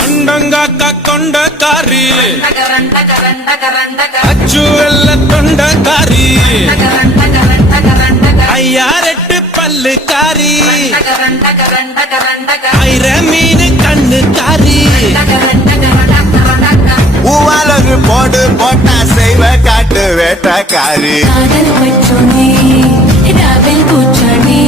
கொண்டங்காக்கா கொண்டக்காரி அச்சு வெள்ள தொண்டக்காரி ஐயாரெட்டு பல்லுக்காரி ஐர மீன் கண்ணுக்காரி பூவாலொரு போடு போட்டா செய்வ காட்டு வேட்டக்காரி காதல் பற்றோனே ராவில் பூச்சானே